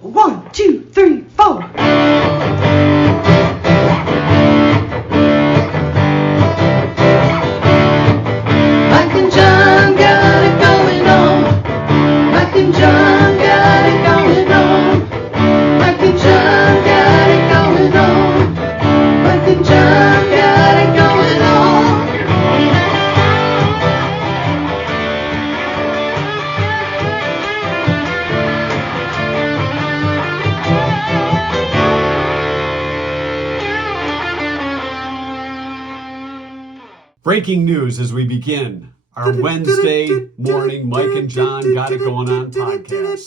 1, 2, 3, 4. Mike and John got it going on. Mike and John got it going on. Mike and John got it going on. Mike and John got it going on. Breaking news as we begin our Wednesday morning Mike and John Got It Going On podcast.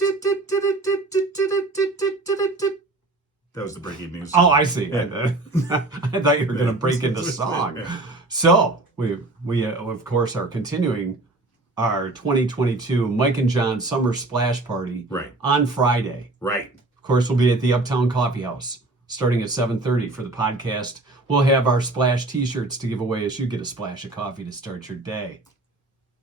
That was the breaking news. Oh, I see. Yeah. I thought you were going to break into song. So we of course are continuing our 2022 Mike and John Summer Splash Party on Friday. Right. Of course, we'll be at the Uptown Coffee House starting at 7:30 for the podcast. We'll have our Splash t-shirts to give away as you get a splash of coffee to start your day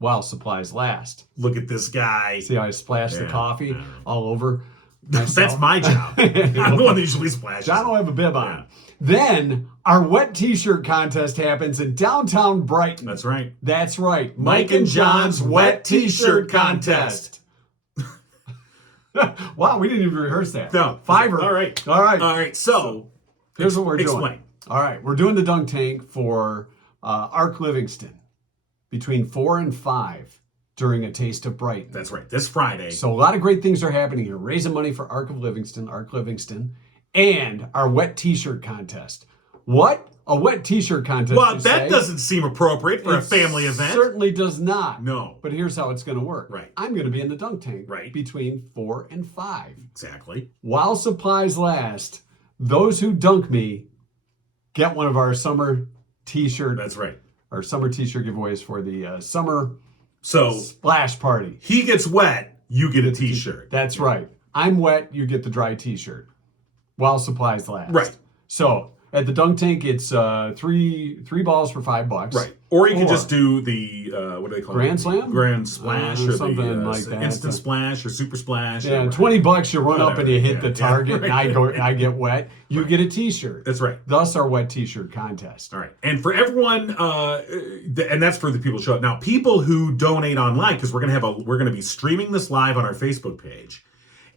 while supplies last. Look at this guy. See how I splash the coffee all over myself? That's my job. I'm the one that usually splashes. John will have a bib on. Then our wet t-shirt contest happens in downtown Brighton. That's right. That's right. Mike and John's wet t-shirt contest. Wow, we didn't even rehearse that. No. Fiverr. All right. So here's what we're doing. Explain. All right, we're doing the dunk tank for Ark Livingston between 4 and 5 during a Taste of Brighton. That's right. This Friday. So a lot of great things are happening here. Raising money for Ark Livingston, and our wet t-shirt contest. What? A wet t-shirt contest? Well, that doesn't seem appropriate for a family event. Certainly does not. No. But here's how it's going to work. Right. I'm going to be in the dunk tank Right. between 4 and 5. Exactly. While supplies last, those who dunk me get one of our summer t-shirt. That's right. Our summer t-shirt giveaways for the summer So splash party. he gets wet, you get a t-shirt. That's right. I'm wet, you get the dry t-shirt while supplies last. Right. So at the dunk tank, it's three balls for $5. Right. Or you can just do the, what do they call it? Grand Slam? Grand Splash or something the like that. Instant Splash or Super Splash. Yeah, or $20 you run up and you hit Yeah, the yeah, target, right. and I get wet. You get a t-shirt. That's right. Thus our wet t-shirt contest. All right. And for everyone, and that's for the people who show up. Now, people who donate online, because we're gonna be streaming this live on our Facebook page.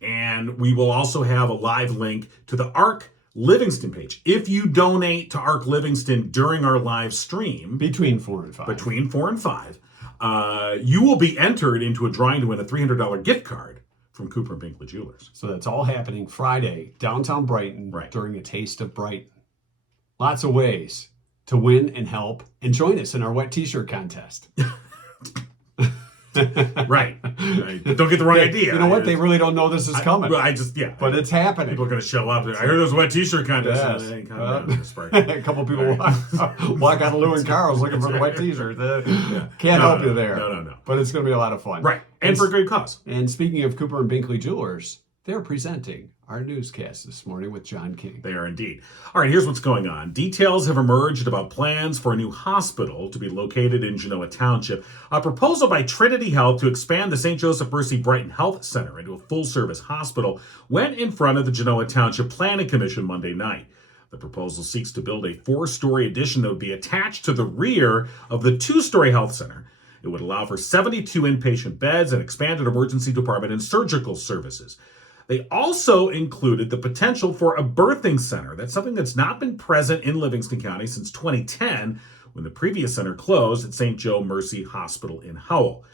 And we will also have a live link to the Ark Livingston page. If you donate to Ark Livingston during our live stream Between 4 and 5. between 4 and 5, you will be entered into a drawing to win a $300 gift card from Cooper and Binkley Jewelers. So that's all happening Friday, downtown Brighton, Right. during a Taste of Brighton. Lots of ways to win and help and join us in our wet t-shirt contest. Right. Don't get the wrong idea. You know what? They really don't know this is coming. But it's happening. People are going to show up. I heard there's a wet t-shirt contest. Yes. They ain't coming down to the Spartan. A couple people walk out of Lou and Carl's looking for the wet t-shirt. Can't help you there. No. But it's going to be a lot of fun. Right. And for a good cause. And speaking of Cooper and Binkley Jewelers, they're presenting our newscast this morning with John King. They are indeed. All right, here's what's going on. Details have emerged about plans for a new hospital to be located in Genoa Township. A proposal by Trinity Health to expand the St. Joseph Mercy Brighton Health Center into a full-service hospital went in front of the Genoa Township Planning Commission Monday night. The proposal seeks to build a 4-story addition that would be attached to the rear of the 2-story health center. It would allow for 72 inpatient beds, an expanded emergency department, and surgical services. They also included the potential for a birthing center. That's something that's not been present in Livingston County since 2010, when the previous center closed at St. Joe Mercy Hospital in Howell.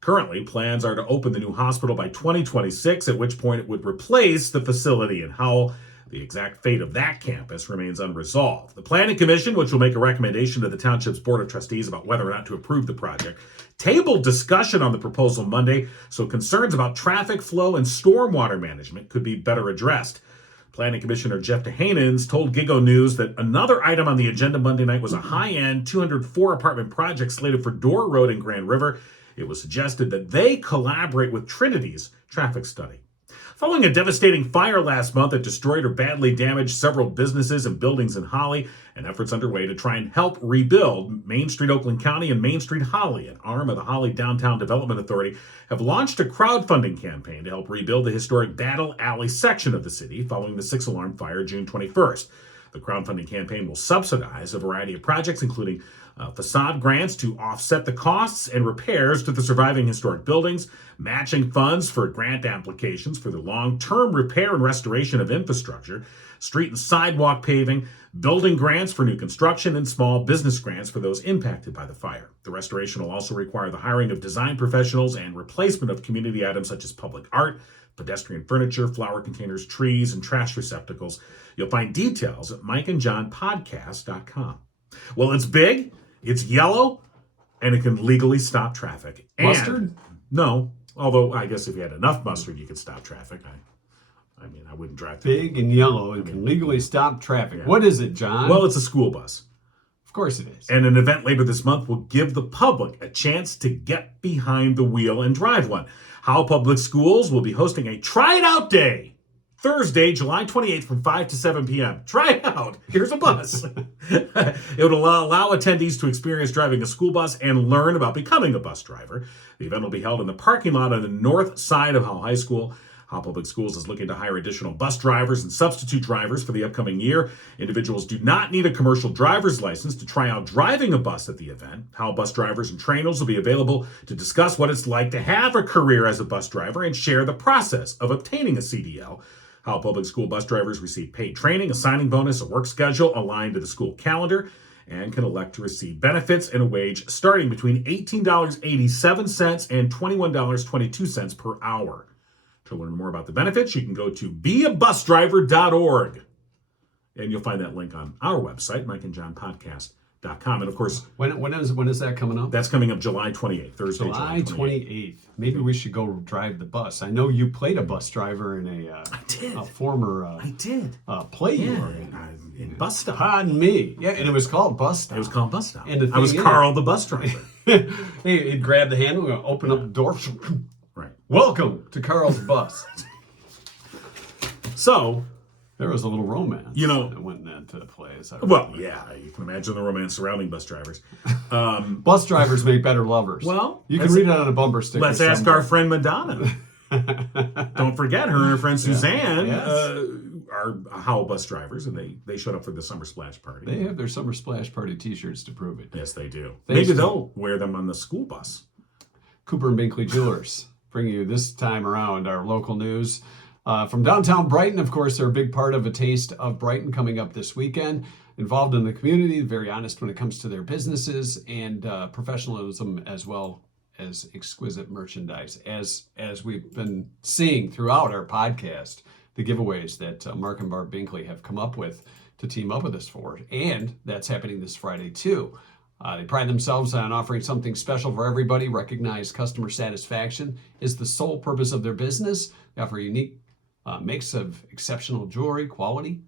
Currently, plans are to open the new hospital by 2026, at which point it would replace the facility in Howell. The exact fate of that campus remains unresolved. The Planning Commission, which will make a recommendation to the Township's Board of Trustees about whether or not to approve the project, tabled discussion on the proposal Monday, so concerns about traffic flow and stormwater management could be better addressed. Planning Commissioner Jeff DeHanens told Gigo News that another item on the agenda Monday night was a high-end 204 apartment project slated for Door Road in Grand River. It was suggested that they collaborate with Trinity's traffic study. Following a devastating fire last month that destroyed or badly damaged several businesses and buildings in Holly, an effort's underway to try and help rebuild. Main Street Oakland County and Main Street Holly, an arm of the Holly Downtown Development Authority, have launched a crowdfunding campaign to help rebuild the historic Battle Alley section of the city following the 6-alarm fire June 21st. The crowdfunding campaign will subsidize a variety of projects, including facade grants to offset the costs and repairs to the surviving historic buildings, matching funds for grant applications for the long-term repair and restoration of infrastructure, street and sidewalk paving, building grants for new construction, and small business grants for those impacted by the fire. The restoration will also require the hiring of design professionals and replacement of community items such as public art, pedestrian furniture, flower containers, trees, and trash receptacles. You'll find details at mikeandjohnpodcast.com. Well, it's big, it's yellow, and it can legally stop traffic. Mustard? No, although I guess if you had enough mustard, you could stop traffic. I mean, I wouldn't drive Big and yellow and can legally stop traffic. Yeah. What is it, John? Well, it's a school bus. Of course it is. And an event later this month will give the public a chance to get behind the wheel and drive one. Howell Public Schools will be hosting a Try It Out Day, Thursday, July 28th from 5 to 7 p.m. Try it out. Here's a bus. It will allow attendees to experience driving a school bus and learn about becoming a bus driver. The event will be held in the parking lot on the north side of Howell High School. Howell Public Schools is looking to hire additional bus drivers and substitute drivers for the upcoming year. Individuals do not need a commercial driver's license to try out driving a bus at the event. Howell bus drivers and trainers will be available to discuss what it's like to have a career as a bus driver and share the process of obtaining a CDL. Howell Public School bus drivers receive paid training, a signing bonus, a work schedule aligned to the school calendar, and can elect to receive benefits and a wage starting between $18.87 and $21.22 per hour. To learn more about the benefits, you can go to beabusdriver.org. And you'll find that link on our website, mikeandjohnpodcast.com. And of course, when is that coming up? That's coming up July 28th, Thursday, July 28th. Maybe we should go drive the bus. I know you played a bus driver in a former play you were in Bus Stop. Pardon me. Yeah, and it was called Bus Stop. It was called Bus Stop. And I was Carl, the bus driver. He'd grab the handle, open up the door. Right. Welcome to Carl's bus. So there was a little romance, that went into play. Well, yeah, you can imagine the romance surrounding bus drivers. Bus drivers make better lovers. Well, you can read it on a bumper sticker. Let's ask our friend Madonna. Don't forget, her and her friend Suzanne are Howell bus drivers, and they showed up for the Summer Splash Party. They have their Summer Splash Party T-shirts to prove it. Yes, they do. Maybe they'll wear them on the school bus. Cooper and Binkley Jewelers bringing you this time around our local news. From downtown Brighton, of course, they're a big part of A Taste of Brighton coming up this weekend. Involved in the community, very honest when it comes to their businesses and professionalism, as well as exquisite merchandise. As we've been seeing throughout our podcast, the giveaways that Mark and Barb Binkley have come up with to team up with us for. And that's happening this Friday, too. They pride themselves on offering something special for everybody. Recognize customer satisfaction is the sole purpose of their business. They offer a unique mix of exceptional jewelry, quality,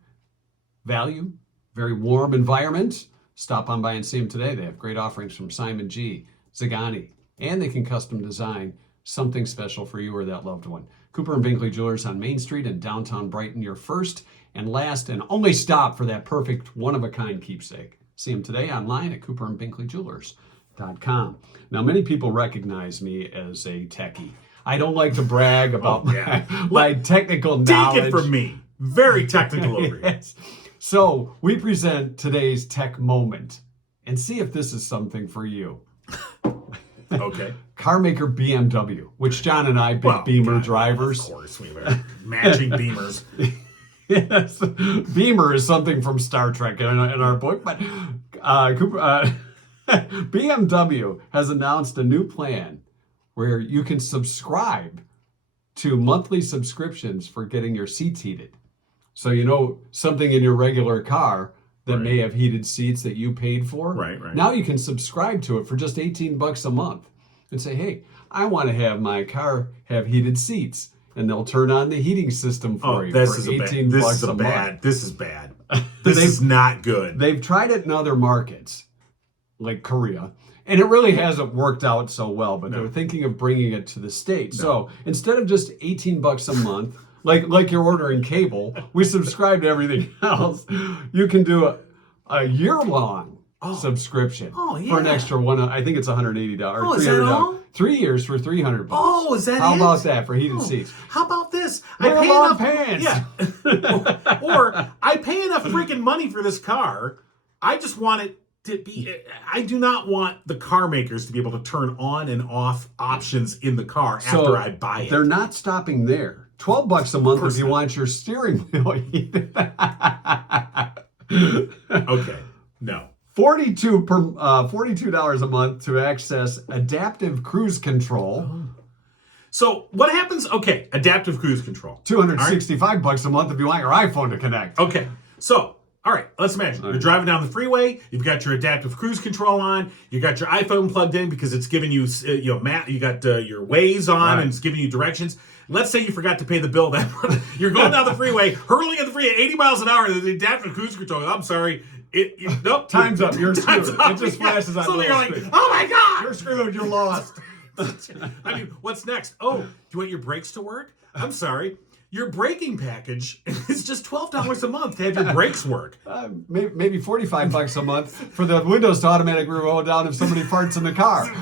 value, very warm environment. Stop on by and see them today. They have great offerings from Simon G, Zagani, and they can custom design something special for you or that loved one. Cooper and Binkley Jewelers on Main Street in downtown Brighton, your first and last and only stop for that perfect one-of-a-kind keepsake. See them today online at cooperandbinkleyjewelers.com. Now, many people recognize me as a techie. I don't like to brag about my technical knowledge. Take it from me. Very technical over here. Yes. So we present today's tech moment and see if this is something for you. Okay. Car maker BMW, which John and I, big Beamer drivers. Of course, we were matching Beamers. Yes, Beamer is something from Star Trek in our book, but BMW has announced a new plan where you can subscribe to monthly subscriptions for getting your seats heated. So, something in your regular car that may have heated seats that you paid for. Right. Now you can subscribe to it for just $18 a month and say, hey, I want to have my car have heated seats. And they'll turn on the heating system for you for $18 a month. This is bad. This is not good. They've tried it in other markets, like Korea, and it really hasn't worked out so well, but they're thinking of bringing it to the States. So instead of just $18 a month like you're ordering cable. We subscribe to everything else. You can do a year-long subscription for an extra one. I think it's $180. Oh, is that all? 3 years for $300. Oh, is that How it? about that for heated seats? How about this? Wear I pay long enough pants. Yeah. or I pay enough freaking money for this car. I just want it to be. I do not want the car makers to be able to turn on and off options in the car after I buy it. They're not stopping there. $12 a month if you want your steering wheel heated. Okay. No. $42 a month to access adaptive cruise control. So what happens? Okay, adaptive cruise control. $265 a month if you want your iPhone to connect. Okay, so all right, let's imagine you're driving down the freeway. You've got your adaptive cruise control on. You got your iPhone plugged in because it's giving you, you got your Waze on and it's giving you directions. Let's say you forgot to pay the bill that month. You're going down the freeway, hurling at the freeway at 80 miles an hour. The adaptive cruise control. I'm sorry. Nope. Time's up. You're screwed. Up. It just flashes on so the you're little like, screen. oh my God. You're screwed. You're lost. I mean, what's next? Oh, do you want your brakes to work? I'm sorry. Your braking package is just $12 a month to have your brakes work. Maybe $45 a month for the windows to automatically roll down if somebody farts in the car.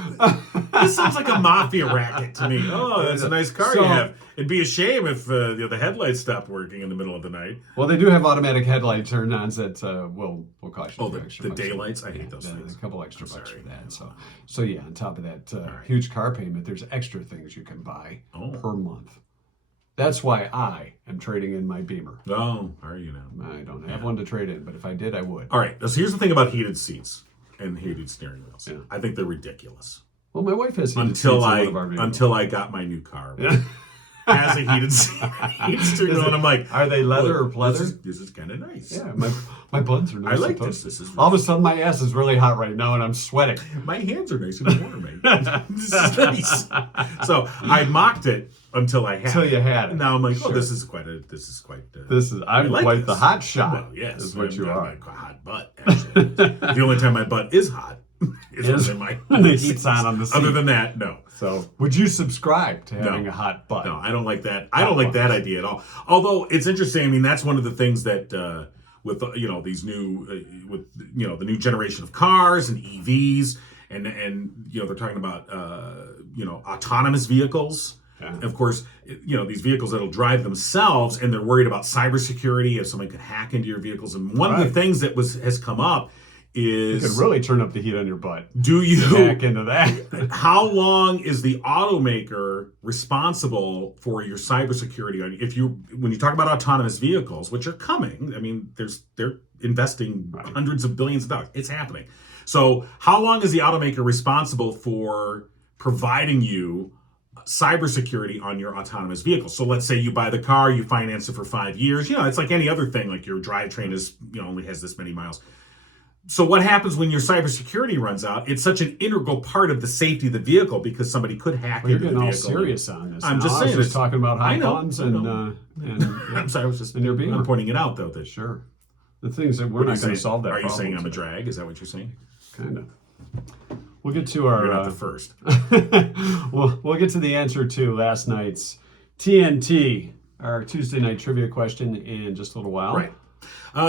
This sounds like a mafia racket to me. Oh, that's a nice car you have. It'd be a shame if the headlights stopped working in the middle of the night. Well, they do have automatic headlight turn-ons that will cost you extra the bucks. daylights? I hate those things. A couple extra bucks for that. So yeah, on top of that huge car payment, there's extra things you can buy per month. That's why I am trading in my Beamer. Oh, are you now? I don't have one to trade in, but if I did, I would. All right. So here's the thing about heated seats and heated steering wheels. Yeah. I think they're ridiculous. Well, my wife has heated seats in one of our vehicles. Until I got my new car. Has a heated steering wheel, and I'm like, are they leather or pleather? This is kind of nice. Yeah, my buns are nice. I like this. This is all of a sudden my ass is really hot right now, and I'm sweating. My hands are nice and warm, man. This is nice. So I mocked it until I had until you had it. And now I'm like, sure. this is quite. I'm like quite this. the hot shot. Well, yes, is what you are. A hot butt. Actually, the only time my butt is hot is when the heat's on the seat. Other than that, no. So, would you subscribe to having a hot butt? No, I don't like that. I don't like that idea at all. Although it's interesting. I mean, that's one of the things that with these new the new generation of cars and EVs, and they're talking about autonomous vehicles. Yeah. Of course, these vehicles that'll drive themselves, and they're worried about cybersecurity if someone could hack into your vehicles. And one of the things that has come up is, you can really turn up the heat on your butt. Do you hack into that? How long is the automaker responsible for your cybersecurity? When you talk about autonomous vehicles, which are coming, I mean, they're investing hundreds of billions of dollars. It's happening. So how long is the automaker responsible for providing you cybersecurity on your autonomous vehicle? So let's say you buy the car, you finance it for 5 years. It's like any other thing, like your drivetrain is, only has this many miles. So what happens when your cybersecurity runs out? It's such an integral part of the safety of the vehicle because somebody could hack into the vehicle. You're getting all serious on this. I'm just saying. I was just talking about hot buns and I'm sorry. I was just I'm pointing it out though. That sure. The things that we're not going to solve that. Are you problem saying I'm a drag? Is that what you're saying? Kind of. We'll get to our. You're not the first. We'll get to the answer to last night's TNT, our Tuesday night trivia question, in just a little while. Right.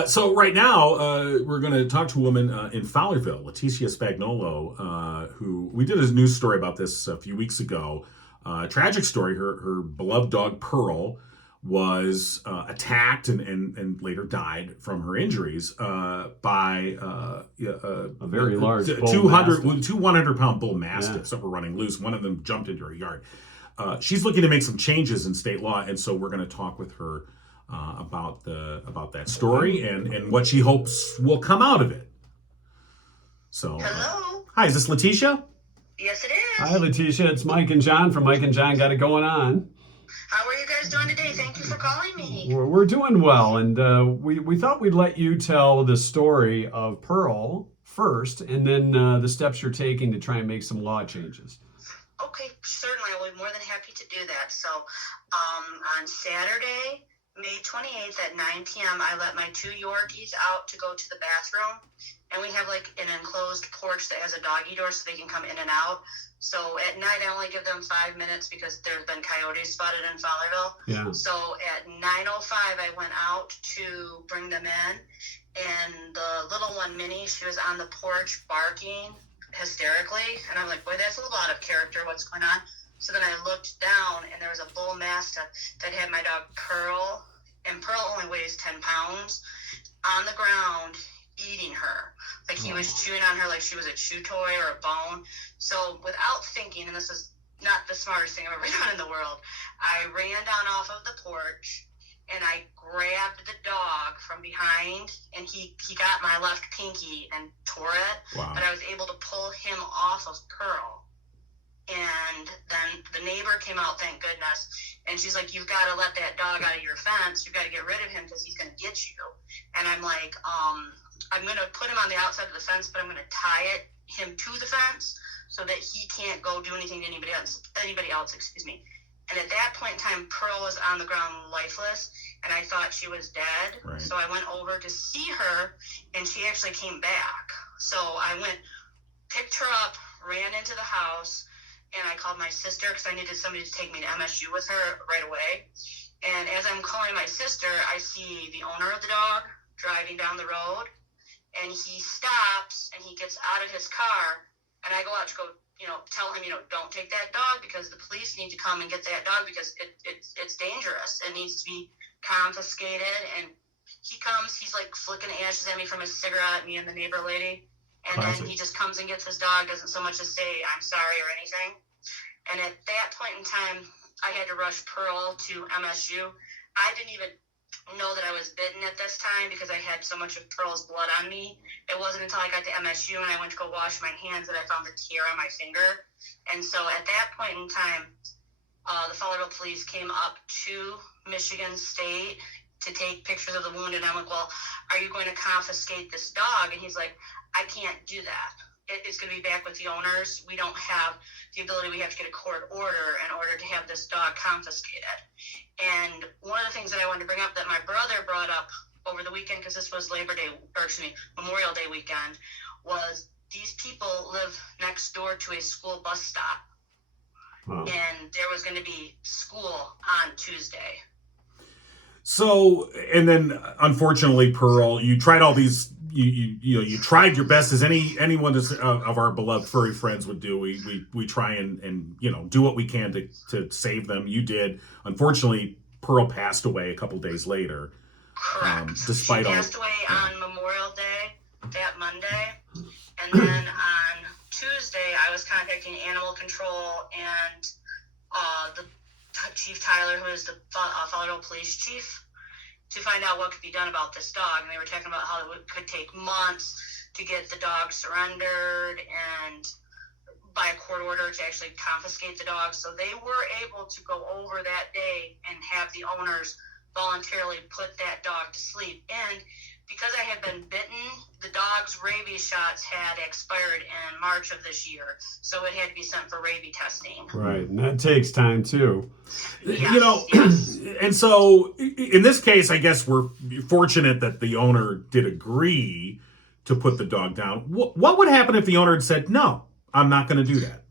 So right now, we're going to talk to a woman in Fowlerville, Leticia Spagnolo, who we did a news story about this a few weeks ago. Tragic story. Her beloved dog Pearl was attacked and later died from her injuries by a very large 100-pound bull mastiffs that were running loose. One of them jumped into her yard. She's looking to make some changes in state law, and so we're going to talk with her about that story and what she hopes will come out of it. So, hello. Hi, is this Leticia? Yes, it is. Hi, Leticia. It's Mike and John from Mike and John Got It Going On. How are you guys doing today? Thank you for calling me. We're doing well, and we thought we'd let you tell the story of Pearl first, and then the steps you're taking to try and make some law changes. Okay, certainly. I'll be more than happy to do that. So, on Saturday, May 28th at 9 p.m., I let my 2 Yorkies out to go to the bathroom. And we have like an enclosed porch that has a doggy door so they can come in and out. So at night, I only give them 5 minutes because there's been coyotes spotted in Fowlerville. Yeah. So at 9:05, I went out to bring them in, and the little one, Minnie, she was on the porch barking hysterically, and I'm like, boy, that's a lot of character. What's going on? So then I looked down, and there was a bull mastiff that had my dog Pearl, and Pearl only weighs 10 pounds, on the ground eating her. Like he was chewing on her like she was a chew toy or a bone. So without thinking, and this is not the smartest thing I've ever done in the world, I ran down off of the porch and I grabbed the dog from behind, and he got my left pinky and tore it. Wow. But I was able to pull him off of Pearl. And then the neighbor came out, thank goodness, and she's like, you've got to let that dog out of your fence. You've got to get rid of him because he's going to get you. And I'm like, I'm going to put him on the outside of the fence, but I'm going to tie him to the fence so that he can't go do anything to anybody else. And at that point in time, Pearl was on the ground lifeless, and I thought she was dead. Right. So I went over to see her, and she actually came back. So I went, picked her up, ran into the house, and I called my sister because I needed somebody to take me to MSU with her right away. And as I'm calling my sister, I see the owner of the dog driving down the road, and he stops, and he gets out of his car, and I go out to go, tell him, don't take that dog because the police need to come and get that dog because it's dangerous. It needs to be confiscated. And he comes, he's like flicking ashes at me from his cigarette, me and the neighbor lady. And then he just comes and gets his dog, doesn't so much as say, I'm sorry or anything. And at that point in time, I had to rush Pearl to MSU. I didn't even know that I was bitten at this time because I had so much of Pearl's blood on me. It wasn't until I got to MSU and I went to go wash my hands that I found the tear on my finger. And so at that point in time, the Fowlerville police came up to Michigan State to take pictures of the wound. And I went, well, are you going to confiscate this dog? And he's like, I can't do that. It's going to be back with the owners. We don't have the ability. We have to get a court order in order to have this dog confiscated. And one of the things that I wanted to bring up that my brother brought up over the weekend, because this was Memorial Day weekend, was these people live next door to a school bus stop. Wow. And there was going to be school on Tuesday. So, and then unfortunately, Pearl, you tried all these. You tried your best as anyone of our beloved furry friends would do. We try and do what we can to save them. You did. Unfortunately, Pearl passed away a couple days later. Correct. Despite she passed away on Memorial Day, that Monday, and then on Tuesday I was contacting Animal Control and the Chief Tyler, who is the Fowlerville Police Chief, to find out what could be done about this dog. And they were talking about how it could take months to get the dog surrendered and by a court order to actually confiscate the dog. So they were able to go over that day and have the owners voluntarily put that dog to sleep. And because I had been bitten, the dog's rabies shots had expired in March of this year. So it had to be sent for rabies testing. Right, and that takes time too. Yes. And so in this case, I guess we're fortunate that the owner did agree to put the dog down. What would happen if the owner had said, no, I'm not going to do that?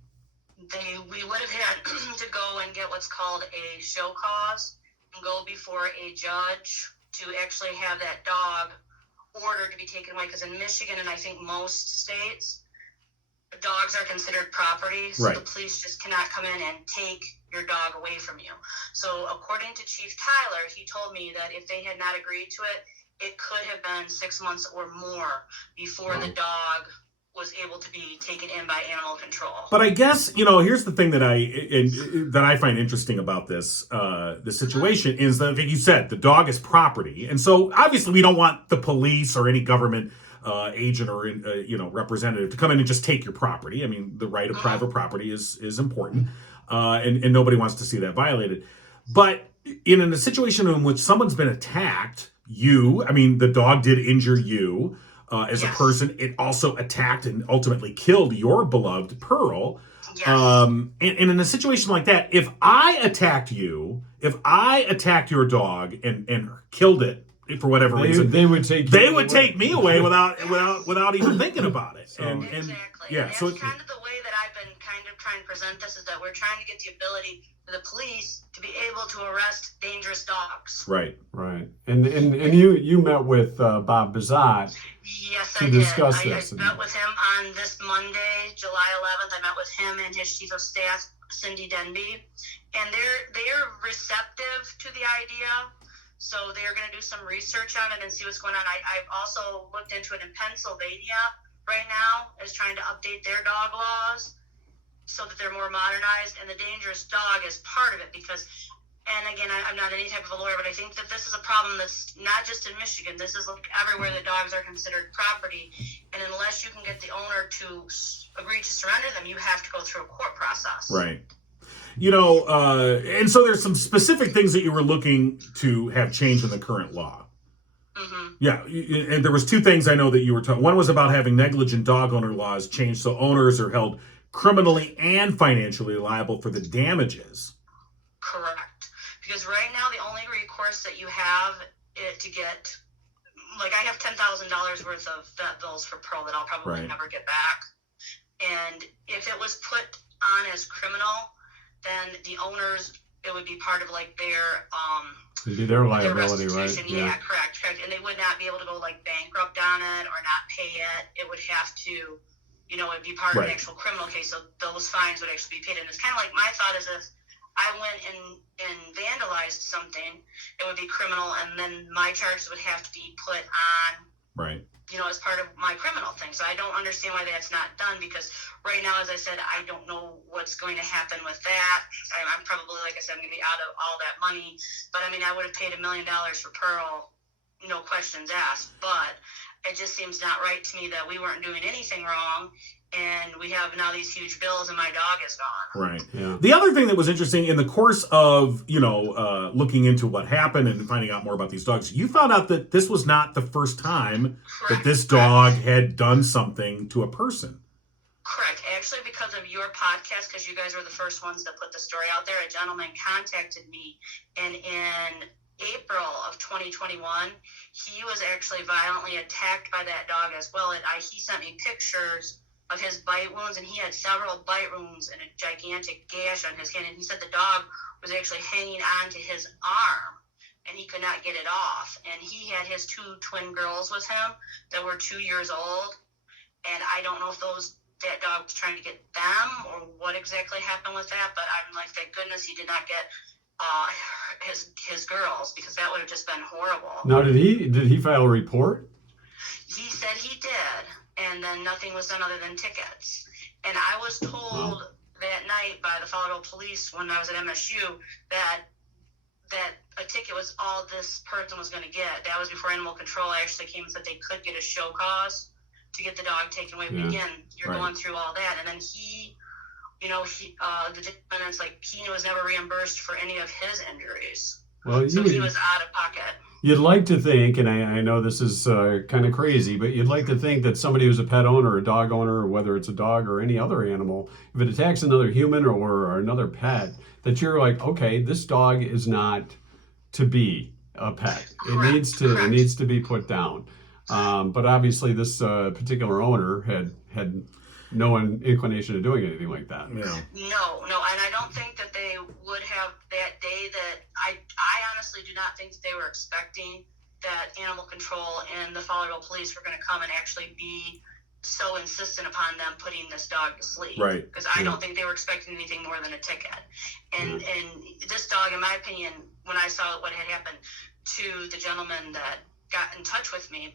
We would have had to go and get what's called a show cause and go before a judge to actually have that dog ordered to be taken away. Because in Michigan, and I think most states, dogs are considered property, so right. The police just cannot come in and take your dog away from you. So according to Chief Tyler, he told me that if they had not agreed to it could have been 6 months or more before the dog was able to be taken in by animal control. But I guess, here's the thing that I find interesting about this situation is that, like you said, the dog is property. And so obviously we don't want the police or any government agent or representative to come in and just take your property. I mean, the right of private property is important, and nobody wants to see that violated. But in a situation in which someone's been attacked, the dog did injure you as a person. It also attacked and ultimately killed your beloved Pearl. Yes. And in a situation like that, if I attacked you, if I attacked your dog and killed it for whatever reason, they would take me away without even thinking about it. Exactly. Yeah, and so that's kind of the way that I've been kind of try and present this is that we're trying to get the ability for the police to be able to arrest dangerous dogs. Right. And you met with Bob Bizat Yes, to I discuss did. this. I met with him on this Monday, July 11th. I met with him and his chief of staff, Cindy Denby, and they're receptive to the idea. So they're going to do some research on it and see what's going on. I've also looked into it in Pennsylvania right now, is trying to update their dog laws so that they're more modernized, and the dangerous dog is part of it because, and again, I'm not any type of a lawyer, but I think that this is a problem that's not just in Michigan. This is like everywhere that dogs are considered property, and unless you can get the owner to agree to surrender them, you have to go through a court process. Right. And so there's some specific things that you were looking to have changed in the current law. Mm-hmm. Yeah, and there was two things I know that you were talking. One was about having negligent dog owner laws changed so owners are held criminally and financially liable for the damages. Correct. Because right now the only recourse that you have to get, like I have $10,000 worth of vet bills for Pearl that I'll probably never get back. And if it was put on as criminal, then the owners, it would be part of like their It'd be their liability, their right? Yeah, correct. And they would not be able to go like bankrupt on it or not pay it. It would have to, it'd be part of the actual criminal case. So those fines would actually be paid. And it's kind of like my thought is if I went and vandalized something, it would be criminal, and then my charges would have to be put on, as part of my criminal thing. So I don't understand why that's not done, because right now, as I said, I don't know what's going to happen with that. I'm probably, like I said, I'm going to be out of all that money. But I mean, I would have paid $1 million for Pearl, no questions asked. But it just seems not right to me that we weren't doing anything wrong, and we have now these huge bills, and my dog is gone. Right. Yeah. The other thing that was interesting in the course of, looking into what happened and finding out more about these dogs, you found out that this was not the first time that this dog had done something to a person. Correct. Actually, because of your podcast, because you guys were the first ones that put the story out there, a gentleman contacted me, and in April of 2021, he was actually violently attacked by that dog as well. He sent me pictures of his bite wounds, and he had several bite wounds and a gigantic gash on his hand, and he said the dog was actually hanging onto his arm, and he could not get it off. And he had his 2 twin girls with him that were 2 years old, and I don't know if that dog was trying to get them or what exactly happened with that, but I'm like, thank goodness he did not get his girls, because that would have just been horrible. Now, did he file a report? He said he did, and then nothing was done other than tickets. And I was told that night by the Fallowville police when I was at MSU that a ticket was all this person was going to get. That was before animal control actually came and said they could get a show cause to get the dog taken away. But again, you're going through all that. And then the gentleman, it's like he was never reimbursed for any of his injuries. Well, so he was out of pocket. You'd like to think, and I know this is kind of crazy, but you'd like to think that somebody who's a pet owner, a dog owner, or whether it's a dog or any other animal, if it attacks another human or another pet, that you're like, okay, this dog is not to be a pet. It needs to be put down. But obviously, this particular owner had no inclination of doing anything like that. Yeah. No, and I don't think that they would have that day. That I honestly do not think that they were expecting that animal control and the Fallowville police were going to come and actually be so insistent upon them putting this dog to sleep. Right. Because I don't think they were expecting anything more than a ticket. And this dog, in my opinion, when I saw what had happened to the gentleman that got in touch with me,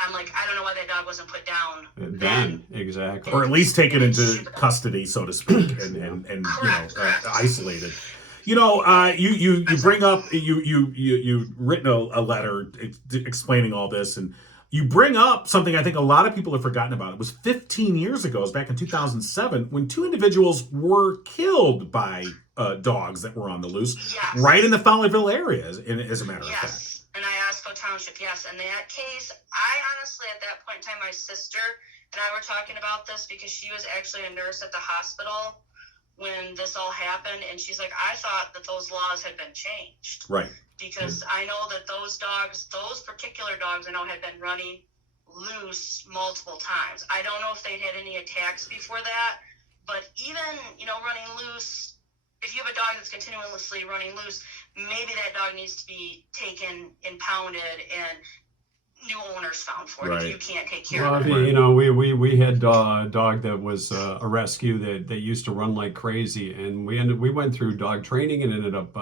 I'm like, I don't know why that dog wasn't put down then. Exactly. Or at least taken into custody, so to speak, and isolated. You bring up you've written a letter explaining all this, and you bring up something I think a lot of people have forgotten about. It was 15 years ago. It was back in 2007 when 2 individuals were killed by dogs that were on the loose, right in the Fallowville area, as a matter of fact. And I asked Township, yes. And that case, I honestly, at that point in time, my sister and I were talking about this because she was actually a nurse at the hospital when this all happened. And she's like, I thought that those laws had been changed. Right. Because I know that those particular dogs, I know had been running loose multiple times. I don't know if they'd had any attacks before that, But even, running loose, if you have a dog that's continuously running loose, maybe that dog needs to be taken, impounded, and new owners found for it if you can't take care of it. We had a dog that was a rescue that used to run like crazy, and we went through dog training and ended up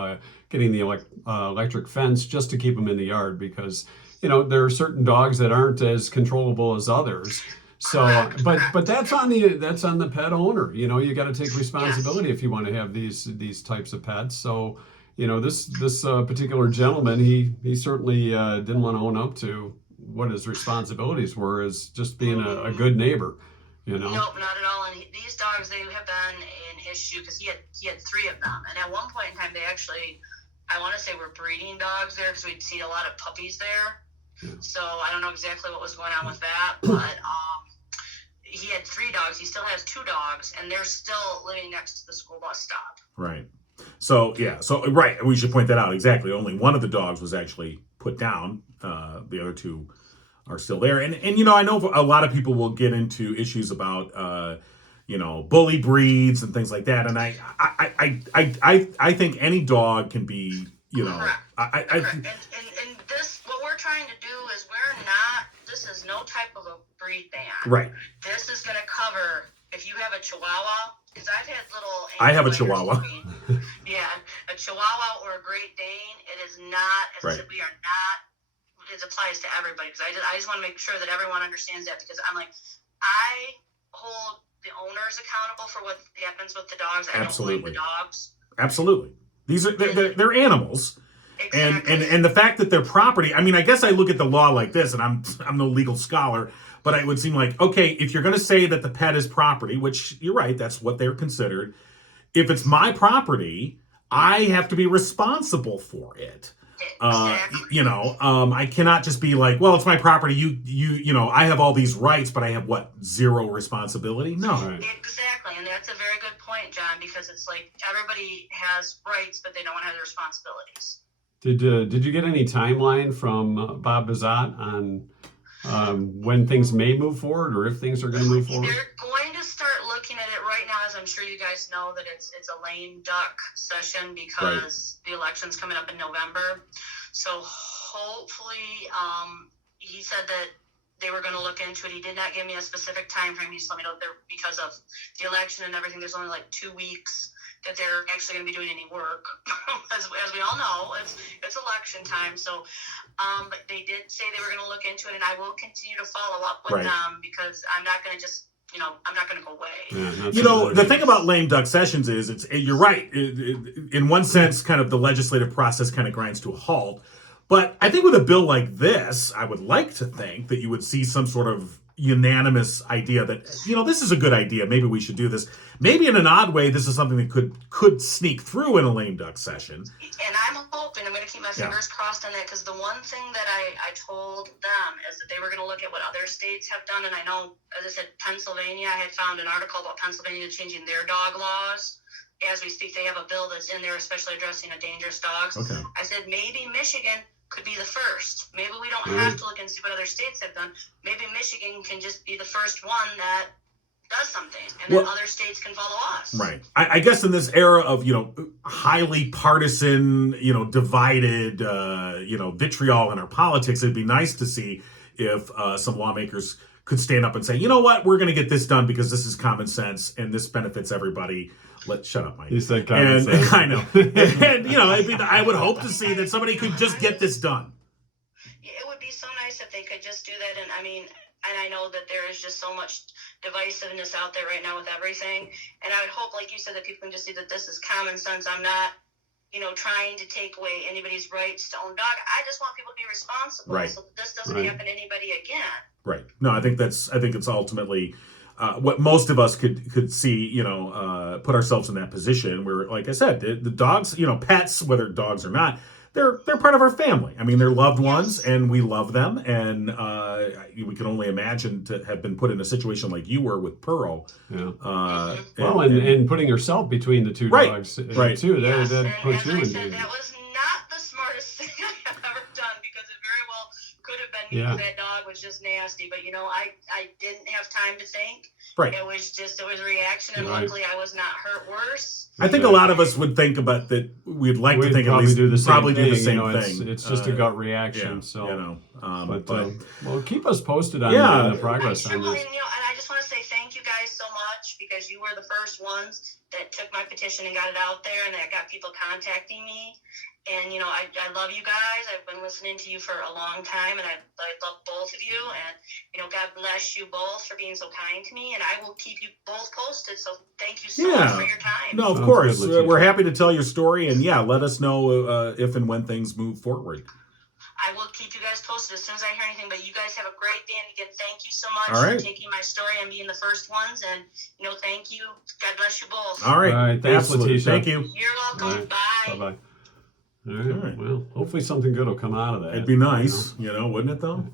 getting the electric fence just to keep him in the yard, because there are certain dogs that aren't as controllable as others. So, but that's on the pet owner. You got to take responsibility if you want to have these types of pets. So, this particular gentleman, he certainly didn't want to own up to what his responsibilities were as just being a good neighbor. Nope, not at all. And these dogs, they have been an issue because he had 3 of them, and at one point in time, they actually, I want to say, were breeding dogs there because we'd seen a lot of puppies there. Yeah. So I don't know exactly what was going on with that, but he had 3 dogs. He still has 2 dogs, and they're still living next to the school bus stop. Right. So right, we should point that out exactly. Only one of the dogs was actually put down. The other 2 are still there, and I know a lot of people will get into issues about bully breeds and things like that, and I think any dog can be Correct. And this, what we're trying to do is this is no type of a breed ban. Right. This is going to cover if you have a Chihuahua, because I've had little. I have a Chihuahua. Yeah, a Chihuahua or a Great Dane. It is not. As I said, we are not. It applies to everybody, because I just want to make sure that everyone understands that, because I'm like, I hold the owners accountable for what happens with the dogs. I don't blame the dogs. Absolutely. These are they're animals. Exactly. And the fact that they're property, I mean, I guess I look at the law like this, and I'm no legal scholar, but it would seem like, okay, if you're going to say that the pet is property, which you're right, that's what they're considered. If it's my property, I have to be responsible for it. Exactly. I cannot just be like, well, it's my property. I have all these rights, but I have 0 responsibility? No. Right. Exactly, and that's a very good point, John, because it's like everybody has rights, but they don't have the responsibilities. Did you get any timeline from Bob Bazat on when things may move forward, or if things are going to move forward? They're going to start looking at it right now, as I'm sure you guys know, that it's a lame duck session because the election's coming up in November. So hopefully, he said that they were going to look into it. He did not give me a specific time frame. He just let me know that because of the election and everything, there's only like 2 weeks that they're actually going to be doing any work. as we all know, it's election time. So, but they did say they were going to look into it, and I will continue to follow up with them, because I'm not going to just, I'm not going to go away. Yeah, the thing about lame duck sessions is you're right. In one sense, kind of the legislative process kind of grinds to a halt. But I think with a bill like this, I would like to think that you would see some sort of unanimous idea that, this is a good idea. Maybe we should do this. Maybe in an odd way, this is something that could sneak through in a lame duck session. And I'm hoping, I'm going to keep my fingers crossed on that, because the one thing that I told them is that they were going to look at what other states have done. And I know, as I said, Pennsylvania, I had found an article about Pennsylvania changing their dog laws. As we speak, they have a bill that's in there, especially addressing dangerous dogs. Okay. I said, maybe Michigan could be the first. Maybe we don't have to look and see what other states have done. Maybe Michigan can just be the first one that does something, and then other states can follow us. Right. I guess in this era of, highly partisan, divided, vitriol in our politics, it'd be nice to see if some lawmakers could stand up and say, you know what, we're going to get this done because this is common sense and this benefits everybody. Shut up, Mike. You said common sense. I know. And I would hope to see that somebody could just get this done. It would be so nice if they could just do that. And I know that there is just so much divisiveness out there right now with everything. And I would hope, like you said, that people can just see that this is common sense. I'm not, trying to take away anybody's rights to own dog. I just want people to be responsible, so that this doesn't happen to anybody again. Right. No, I think it's ultimately what most of us could see, put ourselves in that position where, like I said, the dogs, pets, whether dogs or not, they're part of our family. I mean, they're loved ones, and we love them. And we can only imagine to have been put in a situation like you were with Pearl. Yeah. And putting yourself between the two dogs, too. That puts you in danger. That was not the smartest thing I have ever done, because it very well could have been me because that dog was just nasty. But, I didn't have time to think. Right. It was a reaction, and luckily I was not hurt worse. I think a lot of us would think about that. We'd like to think at least do the same thing. It's just a gut reaction. But keep us posted on the progress on this. And I just want to say thank you guys so much, because you were the first ones that took my petition and got it out there, and that got people contacting me. And, I love you guys. I've been listening to you for a long time, and I love both of you. And, God bless you both for being so kind to me. And I will keep you both posted. So thank you so much for your time. No, of course. We're happy to tell your story. And, let us know if and when things move forward. I will keep you guys posted as soon as I hear anything. But you guys have a great day. And again, thank you so much for taking my story and being the first ones. And, thank you. God bless you both. All right. Thanks, Absolutely. Letitia. Thank you. You're welcome. Bye. Bye-bye. All right. Well, hopefully something good will come out of that. It'd be nice, wouldn't it, though?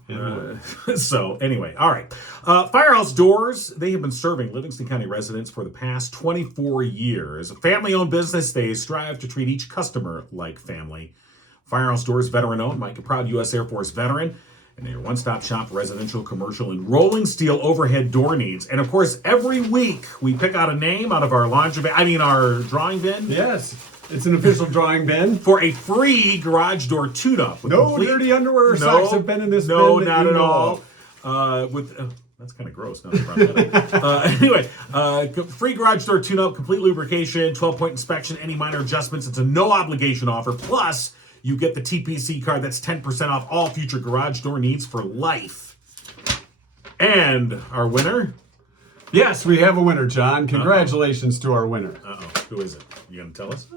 So, anyway, all right. Firehouse Doors, they have been serving Livingston County residents for the past 24 years. A family-owned business, they strive to treat each customer like family. Firehouse Doors, veteran-owned, Mike, a proud U.S. Air Force veteran, and they're one-stop shop for residential, commercial, and rolling steel overhead door needs. And, of course, every week we pick out a name out of our our drawing bin. Yes. It's an official drawing bin for a free garage door tune-up. No dirty underwear or socks have been in this bin. No, not at all. That's kind of gross. Now anyway, free garage door tune-up, complete lubrication, 12-point inspection, any minor adjustments. It's a no-obligation offer. Plus, you get the TPC card. That's 10% off all future garage door needs for life. And our winner? Yes, we have a winner, John. Congratulations to our winner. Who is it? You going to tell us?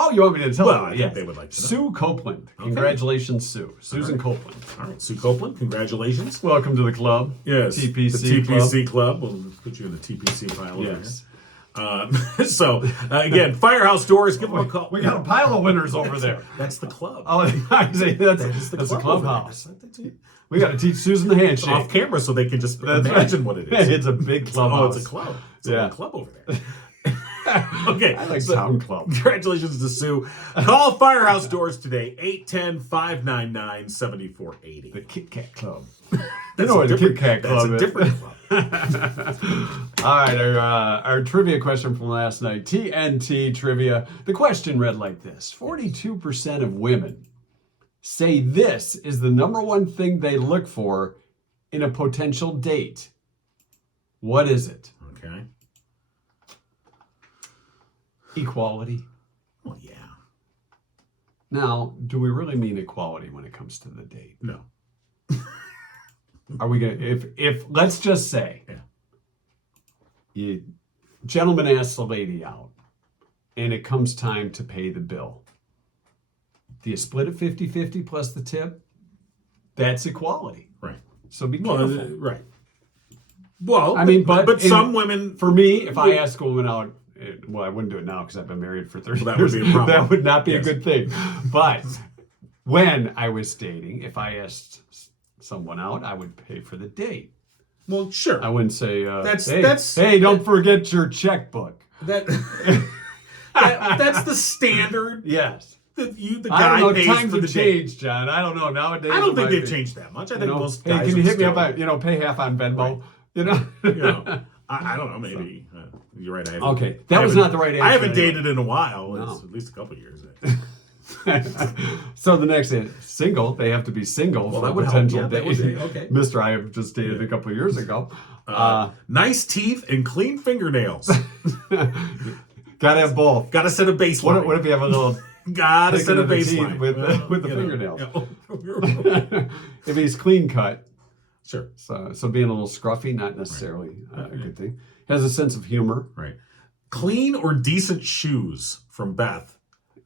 Oh, you want me to tell I think they would like to know. Sue Copeland. Congratulations, Sue. Susan Copeland. All right, Sue Copeland, congratulations. Welcome to the club. Yes, TPC the TPC club. We'll put you in the TPC pile. Yes. Again, Firehouse Doors, give them a call. We got a pile of winners over there. That's the club. Oh, that's the clubhouse. We got to teach Susan the handshake. Off camera so they can just imagine what it is. It's a big clubhouse. It's a club. It's a club over there. Okay. I like town club. Congratulations to Sue. Call Firehouse Doors today, 810-599-7480. The Kit Kat Club. That's the Kit Kat Club That's a different club. All right, our trivia question from last night, TNT trivia. The question read like this: 42% of women say this is the number one thing they look for in a potential date. What is it? Okay. Equality. Well, yeah. Now, do we really mean equality when it comes to the date? No. Are we gonna if let's just say you gentleman asks the lady out and it comes time to pay the bill. Do you split it 50-50 plus the tip? That's equality. Right. So be careful. Right. Well, I mean, but some women, for me, if I ask a woman out, well, I wouldn't do it now because I've been married for 30 years. Would be a problem. That would not be a good thing. But when I was dating, if I asked someone out, I would pay for the date. Well, sure. I wouldn't say, hey, don't forget your checkbook. That's the standard. Yes. The guy I don't know. pays Times for the have changed, John. I don't know nowadays. I don't think they've changed that much. I think most guys. Hey, can you hit me up? Pay half on Venmo. Right. I don't know. Maybe you're right. Okay, that was not the right answer. I haven't dated in a while. No. It's at least a couple of years. So the next is single. They have to be single for potential date. Okay. Mr. I have just dated a couple of years ago. Nice teeth and clean fingernails. Gotta have both. Gotta set a baseline. What if you have a little? Gotta set a baseline with the fingernails. Yeah. If he's clean cut, sure. So being a little scruffy, not necessarily a good thing. Has a sense of humor. Right. Clean or decent shoes from Beth.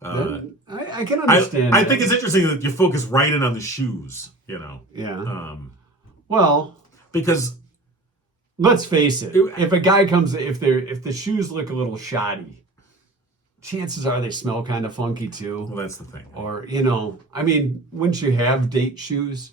I can understand. I think it's interesting that you focus right in on the shoes. Yeah. Well, because let's face it, if a guy comes, if the shoes look a little shoddy, chances are they smell kind of funky too. Well, that's the thing. Or, I mean, wouldn't you have date shoes?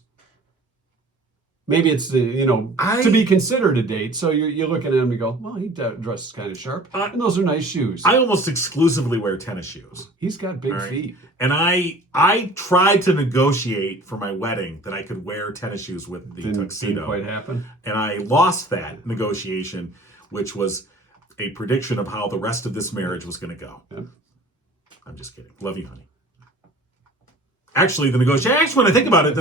maybe it's to be considered a date. So you're looking at him and you go, well, he dresses kind of sharp, and those are nice shoes. I almost exclusively wear tennis shoes. He's got big feet. And I tried to negotiate for my wedding that I could wear tennis shoes with the tuxedo. Didn't quite happen. And I lost that negotiation, which was a prediction of how the rest of this marriage was going to go. Yep. I'm just kidding. Love you, honey. Actually, when I think about it,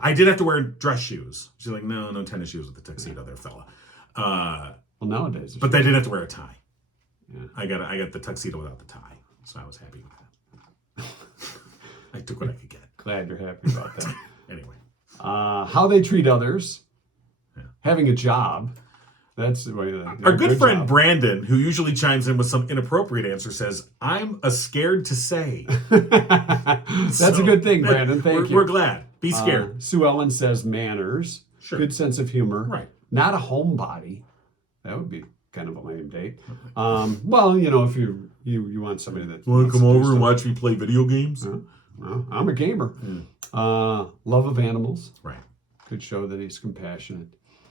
I did have to wear dress shoes. She's like, no tennis shoes with the tuxedo there, fella. Well, nowadays. But they didn't have to wear a tie. Yeah. I got the tuxedo without the tie, so I was happy with that. I took what I could get. Glad you're happy about that. Anyway. How they treat others. Yeah. Having a job. That's the way. Our good friend job. Brandon, who usually chimes in with some inappropriate answer, says, "I'm scared to say." That's a good thing, Brandon. Thank you. We're glad. Be scared. Sue Ellen says manners. Sure. Good sense of humor. Right. Not a homebody. That would be kind of a lame date. Well, if you want somebody that want to come over and watch me play video games. Well, I'm a gamer. Love of animals. Right. Could show that he's compassionate.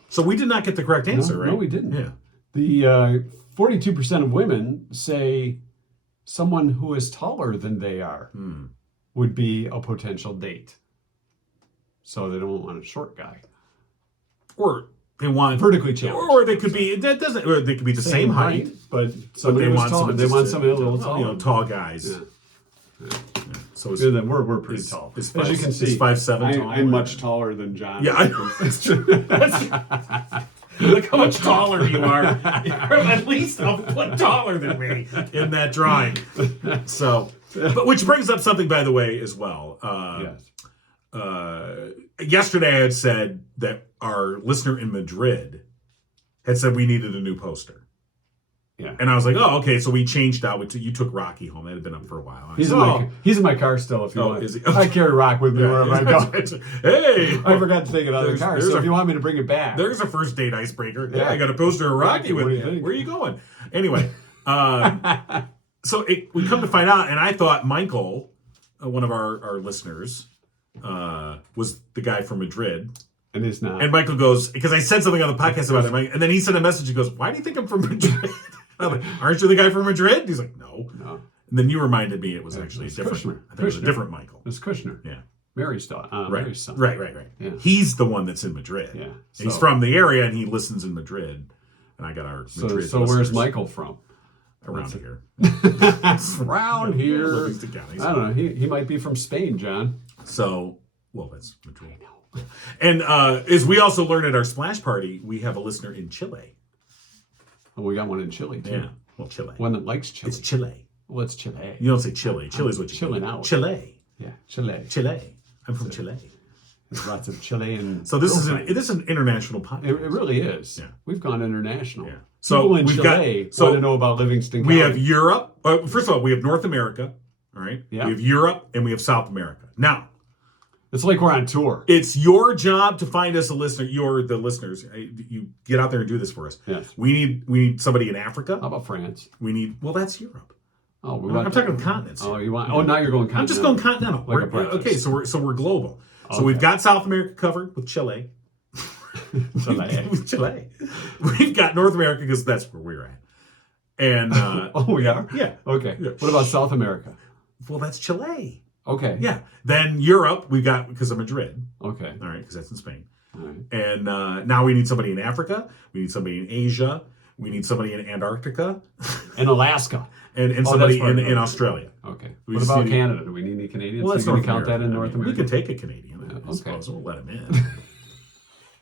So we did not get the correct answer, right? No, we didn't. Yeah. The 42% of women say someone who is taller than they are would be a potential date. So they don't want a short guy. Or they want vertically challenged. Or they could be or they could be the same height, but they want somebody a little taller. Tall guys. Yeah. Yeah. So we're pretty tall. As you can see, 5'7" I'm much taller than John. Yeah, that's true. Look how much taller you are. You're at least a foot taller than me in that drawing. So, but which brings up something, by the way, as well. Yes. Yesterday I had said that our listener in Madrid had said we needed a new poster. Yeah. And I was like, oh, okay. So we changed out. You took Rocky home. That had been up for a while. He's in my car still. If you want, is he? I carry Rock with me wherever I go. Hey, I forgot to take it out of the car. So if you want me to bring it back, there's a first date icebreaker. Yeah, I got a poster of Rocky with me. Where are you going? Anyway, so we come to find out, and I thought Michael, one of our listeners, was the guy from Madrid. And it's not. And Michael goes, because I said something on the podcast about him, and then he sent a message. He goes, "Why do you think I'm from Madrid?" I'm like, "Aren't you the guy from Madrid?" He's like, "No." And then you reminded me it was actually different. Kushner. I think it was a different Michael. It's Kushner. Yeah. Mary's son. Mary's son. Right. Yeah. He's the one that's in Madrid. Yeah. So, he's from the area, and he listens in Madrid. And I got our Madrid So where's Michael from? Around here. Around here. Livingston County. I don't know. He might be from Spain, John. So, well, that's Madrid. And as we also learned at our splash party, we have a listener in Chile. Oh, we got one in Chile, too. Yeah. Well, Chile. One that likes Chile. It's Chile. Well, it's Chile. You don't say Chile. Chile's what you chilling out. Chile. Yeah, Chile. Chile. I'm from Chile. There's lots of Chilean. So this is an international podcast. It really is. Yeah. We've gone international. Yeah. So people in we've Chile want to know about Livingston County. We have Europe. First of all, we have North America. All right. Yeah. We have Europe and we have South America. Now, it's like we're on tour. it's your job to find us a listener. You're the listeners. You get out there and do this for us. Yes. We need somebody in Africa. How about France? That's Europe. Oh, I'm talking continents. Oh, you want? Oh, now you're going continental. I'm just going continental. Okay, so we're global. Okay. So we've got South America covered with Chile. With Chile. We've got North America because that's where we're at. And we are? Yeah. Okay. Yeah. What about South America? Well, that's Chile. Okay. Yeah. Then Europe, we've got because of Madrid. Okay. All right, because that's in Spain. All right. And now we need somebody in Africa. We need somebody in Asia. We need somebody in Antarctica. In Alaska. and somebody in Australia. Okay. What about Canada? Do we need any Canadians? Well, that's going to North count that in North America? We can take a Canadian. I Okay. suppose we'll let him in.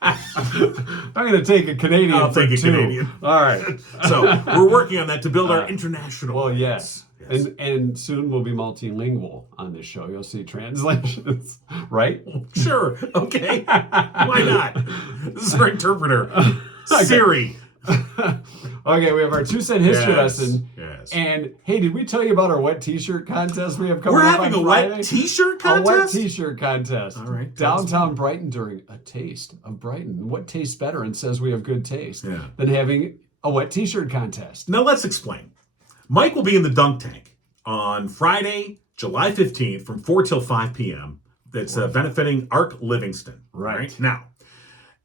I'm going to take a Canadian. I'll take a two. Canadian. All right. So we're working on that to build our international. Well, yes. And soon we'll be multilingual on this show. You'll see translations, right? Sure. Okay. Why not? This is our interpreter, Siri. Okay, we have our 2-cent history lesson. Yes. And hey, did we tell you about our wet T-shirt contest we have coming We're up having on a Friday? wet T-shirt contest? A wet T-shirt contest. All right. Downtown Brighton during a taste of Brighton. What tastes better and says we have good taste Yeah. than having a wet T-shirt contest? Now let's explain. Mike will be in the dunk tank on Friday, July 15th from 4 till 5 p.m. That's benefiting Arc Livingston. Right. Now,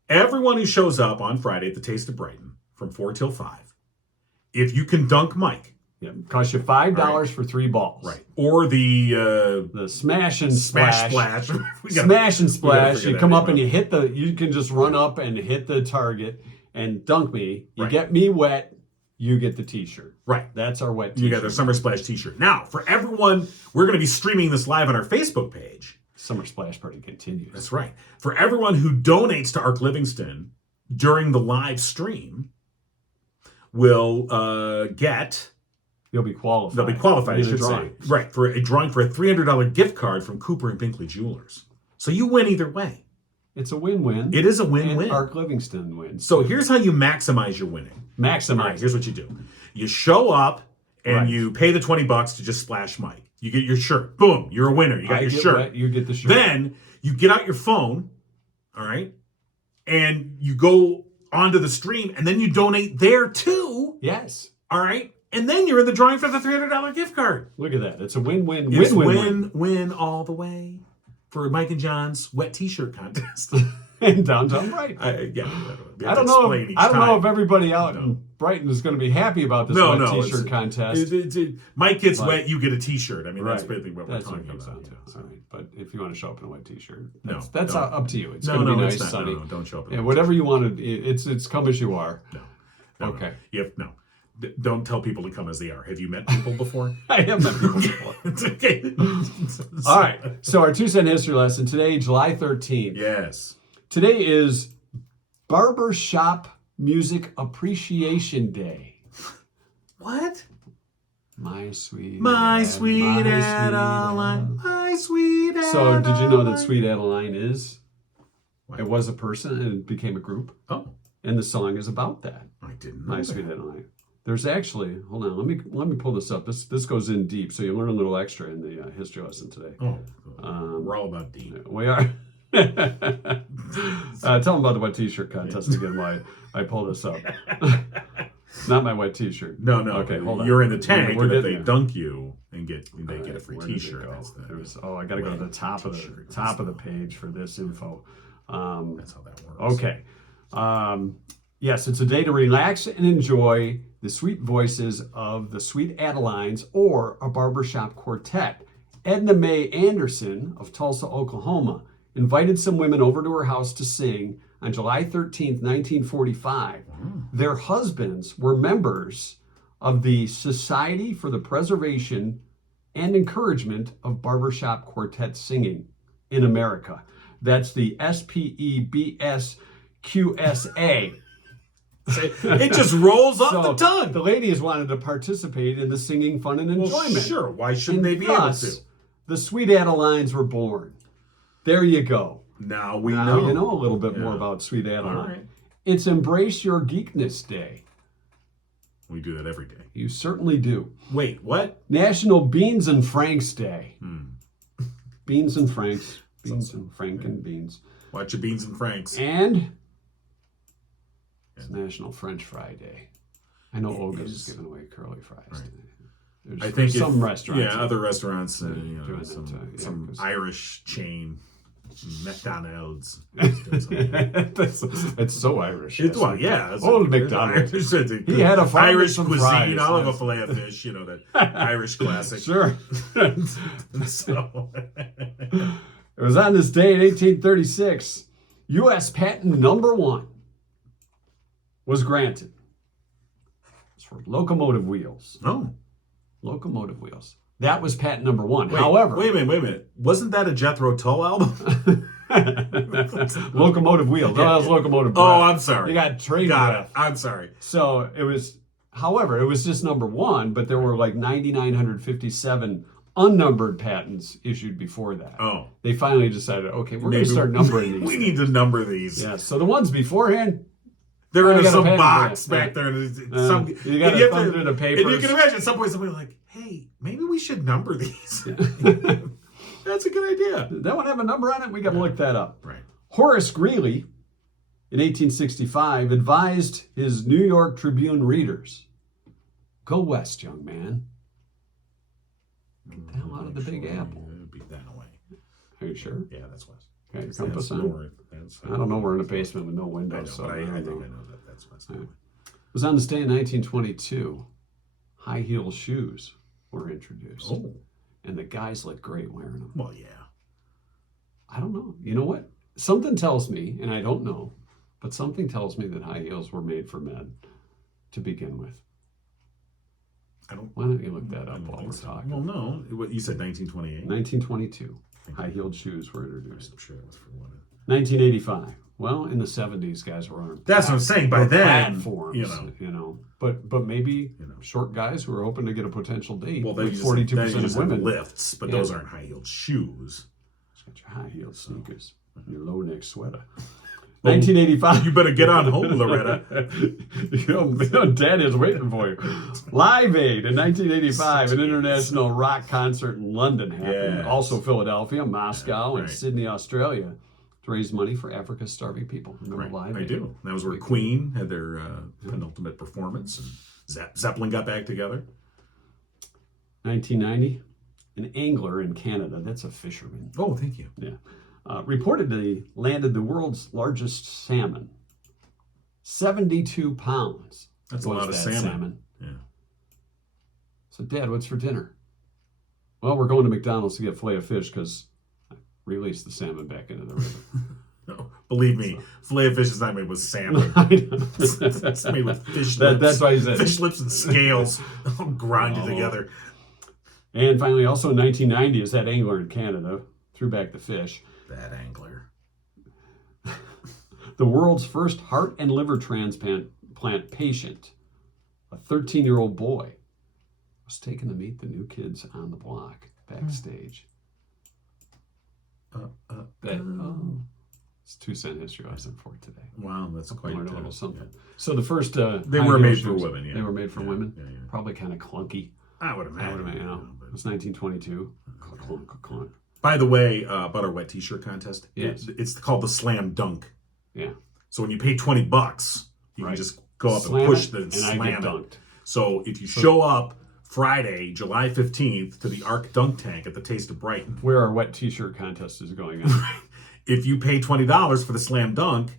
Everyone who shows up on Friday at the Taste of Brighton from 4 till 5, if you can dunk Mike. Yeah, costs you $5 for 3 balls. Right. Or the smash and splash. Smash and splash. You come up and you you can just run up and hit the target and dunk me. You Right. get me wet, you get the t-shirt. Right. That's our wet t-shirt. You got their Summer Splash t-shirt. Now, for everyone, we're going to be streaming this live on our Facebook page. Summer Splash Party continues. That's right. For everyone who donates to Ark Livingston during the live stream, will get... You'll be qualified. They'll be qualified, I in a should say. drawing. Right, for a drawing for a $300 gift card from Cooper and Binkley Jewelers. So you win either way. It's a win-win. It is a win-win. And Ark Livingston wins. So here's how you maximize your winning. Maximize. All right, here's what you do. You show up and Right. you pay the $20 to just splash Mike. You get your shirt. Boom, you're a winner. You got your get shirt. wet, you get the shirt. Then you get out your phone, all right, and you go onto the stream, and then you donate there too, Yes. all right? And then you're in the drawing for the $300 gift card. Look at that. It's a win-win. It's Win-win. win all the way for Mike and John's wet t-shirt contest. In downtown Brighton. I don't know if everybody out in Brighton is going to be happy about this wet t-shirt contest. Mike gets wet, you get a t-shirt. I mean, that's basically what we're That's talking what it comes about. down to. All right. But if you want to show up in a wet t-shirt, No, that's don't. up to you. It's going to be nice, it's not. sunny. No, don't show up. Yeah, whatever you want to. It's come as you are. No. Okay. No. Don't tell people to come as they are. Have you met people before? I have met people before. It's okay. All right. So our 2-cent history lesson today, July 13th. Yes. Today is Barbershop Music Appreciation Day. What? My sweet Adeline. My sweet Adeline. So did you know that Sweet Adeline is? What? It was a person and it became a group. Oh, And the song is about that. I didn't know My that. Sweet Adeline. There's actually, hold on, let me pull this up. This goes in deep, so you learn a little extra in the history lesson today. Oh, we're all about deep. We are. Tell them about the wet t-shirt contest again. Why I pull this up? Not my wet t-shirt. No. Okay, hold on. You're in the tank, We're and if getting they there. dunk you and they get a free Where did it t-shirt. go? That's the, I got to go to the wet top of the t-shirt. top of the page for this info. That's how that works. Okay. Yes, it's a day to relax and enjoy the sweet voices of the Sweet Adelines or a barbershop quartet. Edna Mae Anderson of Tulsa, Oklahoma, invited some women over to her house to sing on July 13th, 1945. Their husbands were members of the Society for the Preservation and Encouragement of Barbershop Quartet Singing in America. That's the SPEBSQSA. It just rolls off the tongue. The ladies wanted to participate in the singing fun and enjoyment. Sure, why shouldn't And they be able thus, to? The Sweet Adelines were born. There you go. Now we Now know. you know a little bit more Yeah. about Sweet Adeline. All right. It's Embrace Your Geekness Day. We do that every day. You certainly do. Wait, what? National Beans and Franks Day. Hmm. Beans and Franks. Beans and Frank and beans. Watch your beans and franks. And it's National French Fry Day. I know Olga's is giving away curly fries Right. today. There's I think some restaurants. Yeah, other restaurants. doing that some too, yeah, some 'cause- Irish chain, McDonald's. It's so Irish. Well, yeah. it's Old it's McDonald's. Irish, he had a farm with Irish some cuisine. fries, I'll have a yes. fillet of fish. That Irish classic. Sure. So, It was on this day in 1836, U.S. patent number 1 was granted. It's for locomotive wheels. oh, Locomotive wheels. That was patent number 1. wait, However, wait a minute. Wasn't that a Jethro Tull album? locomotive wheels. No, that was locomotive breath. Oh, I'm sorry. You got train Got breath. it. I'm sorry. So it was, however, it was just number 1, but there were like 9,957 unnumbered patents issued before that. Oh, They finally decided, okay, we're going maybe to start numbering these. We need to number these. Yeah, so the ones beforehand, They're I in got a some patent box for that. back there. And it's you some, gotta and you have thumb through the And you papers. can imagine at some point somebody like, hey, maybe we should number these. That's a good idea. Did that one have a number on it? We got to look that up. Right. Horace Greeley, in 1865, advised his New York Tribune readers, go west, young man. Get the hell out of the Big Apple. Beat that away. Are you sure? Yeah, that's west. Okay, That's compass on. north. That I don't know. We're in a basement with no I know, windows. but so I don't think know. I know that's what's happening. It was on this day in 1922. High heel shoes were introduced. Oh, And the guys look great wearing them. well, yeah. I don't know. You know what? Something tells me, and I don't know, but something tells me that high heels were made for men to begin with. Why don't you look that up while we're talking? Well, no. What you said, 1928? 1922. High-heeled shoes were introduced. I'm sure it was for one. 1985. Well, in the 70s, guys were on. That's what I'm saying. By then, platforms, you know. But maybe short guys who are hoping to get a potential date. Well, with they 42% of women. lifts, but those aren't high-heeled shoes. Got your high-heeled sneakers, and your low-neck sweater. 1985. You better get on home, Loretta. Dad is waiting for you. Live Aid in 1985, an international rock concert in London happened. Yes. Also Philadelphia, Moscow, and right. Sydney, Australia, to raise money for Africa's starving people. Remember Live Aid? I do. That was where Queen had their penultimate performance, and Zeppelin got back together. 1990, an angler in Canada, that's a fisherman, Oh, thank you. reportedly landed the world's largest salmon. 72 pounds. That's a was lot of that salmon. Yeah. So, Dad, what's for dinner? Well, we're going to McDonald's to get filet of fish because I released the salmon back into the river. No, believe me, filet of fish is not made with salmon. I know. It's made with fish lips. That's why he said Fish lips and scales all grinded together. And finally, also in 1990, is that angler in Canada threw back the fish. That angler. The world's first heart and liver transplant patient, a 13-year-old boy, was taken to meet the new kids on the block backstage. It's 2-cent history lesson for today. Wow, that's quite Learned a little something. Yeah. So the first they were made for women. Yeah, they were made for women. Yeah. Probably kind of clunky. I would imagine. It was 1922. Clunk. By the way, about our wet T-shirt contest, yes, it's called the Slam Dunk. Yeah. So when you pay $20, you can just go up and push the slam I get it. dunked. So if you show up Friday, July 15th, to the Arc Dunk Tank at the Taste of Brighton, where our wet T-shirt contest is going on, if you pay $20 for the Slam Dunk,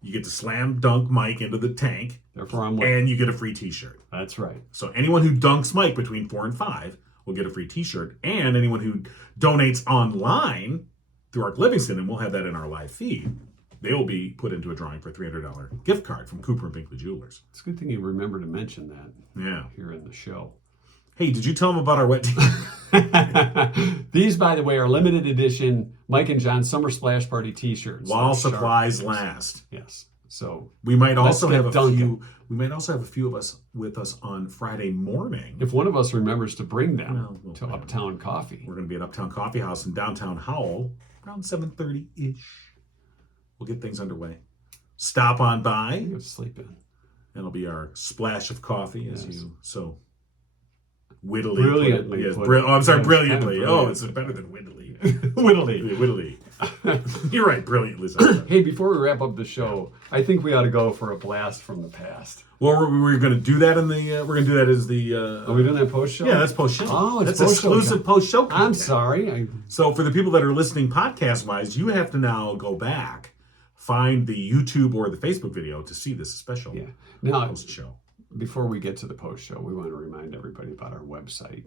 you get to slam dunk Mike into the tank. Therefore, I'm wet. And you get a free T-shirt. That's right. So anyone who dunks Mike between 4 and 5 will get a free T-shirt, and anyone who donates online through Arc Livingston, and we'll have that in our live feed, they will be put into a drawing for a $300 gift card from Cooper and Binkley Jewelers. It's a good thing you remember to mention that. Yeah. Here in the show. Hey, did you tell them about our wet These, by the way, are limited edition Mike and John Summer Splash Party T-shirts. While supplies last. Yes. So we might also have a dunking. few. We might also have a few of us with us on Friday morning. If one of us remembers to bring them to Uptown Coffee, we're going to be at Uptown Coffee House in downtown Howell around 7:30 ish. We'll get things underway. Stop on by. Go sleep in. It'll be our splash of coffee, as you so wittily brilliantly. Yes, put it. I'm sorry, Yes, brilliantly. kind of Oh, it's better than wittily. Wittily. You're right, brilliantly. Hey, before we wrap up the show, I think we ought to go for a blast from the past. Well, we're going to do that in the. We're going to do that as the. Are we doing that post show? Yeah, that's post show. Oh, it's that's post-show. exclusive post show. I'm sorry. So for the people that are listening podcast wise, you have to now go back, find the YouTube or the Facebook video to see this special. Yeah. Now, post show. Before we get to the post show, we want to remind everybody about our website,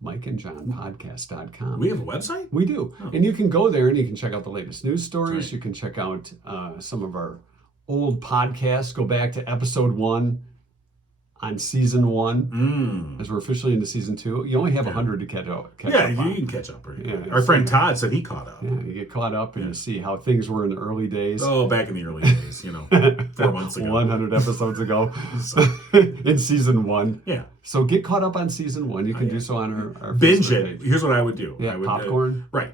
MikeandJohnPodcast.com. We have a website? We do. Oh. And you can go there and you can check out the latest news stories. Right. You can check out some of our old podcasts. Go back to episode 1 on season 1, as we're officially into season 2. You only have 100 to catch up. You can catch up. Right? Our friend Todd said he caught up. Yeah, you get caught up and you see how things were in the early days. Oh, back in the early days, 4 months ago. 100 episodes ago in season 1. Yeah. So get caught up on season 1. You can do so on our binge Facebook it. page. Here's what I would do. Yeah, I would, popcorn. Right.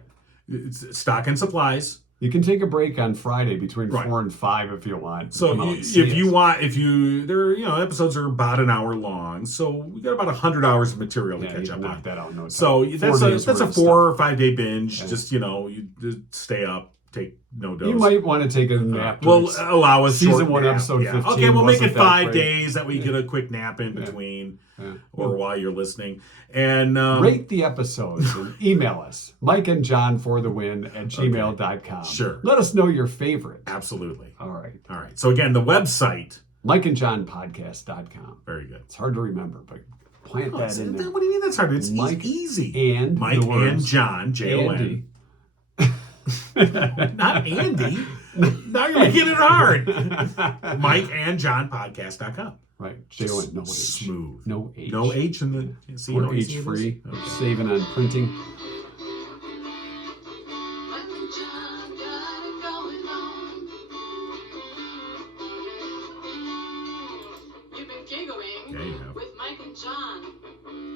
It's stock and supplies. You can take a break on Friday between 4 and 5 if you want. So episodes are about an hour long. So we got about 100 hours of material to catch up on. That out. No time. So that's a 4 or 5 day binge. Yeah. Just you just stay up, take no dose. You might want to take a nap. We'll allow us season short 1, nap. episode 15. Okay, we'll make it wasn't that 5 great. days that we get a quick nap in between, or while you're listening. And rate the episodes and email us, mikeandjohnforthewin@gmail.com. Sure. Let us know your favorite. Absolutely. All right. So again, the website, mikeandjohnpodcast.com. Very good. It's hard to remember, but plant that in there. What do you mean that's hard? It's Mike easy. and Mike the words, and John, Jon. Andy. Not Andy. Now you're making it hard. MikeandJohnPodcast.com. Right. Jon. No H. Smooth. No H. No H in the. See, We're how easy it is? H-free. Okay. Saving on printing. Mike and John got it going on. You've been giggling Yeah, you have. with Mike and John.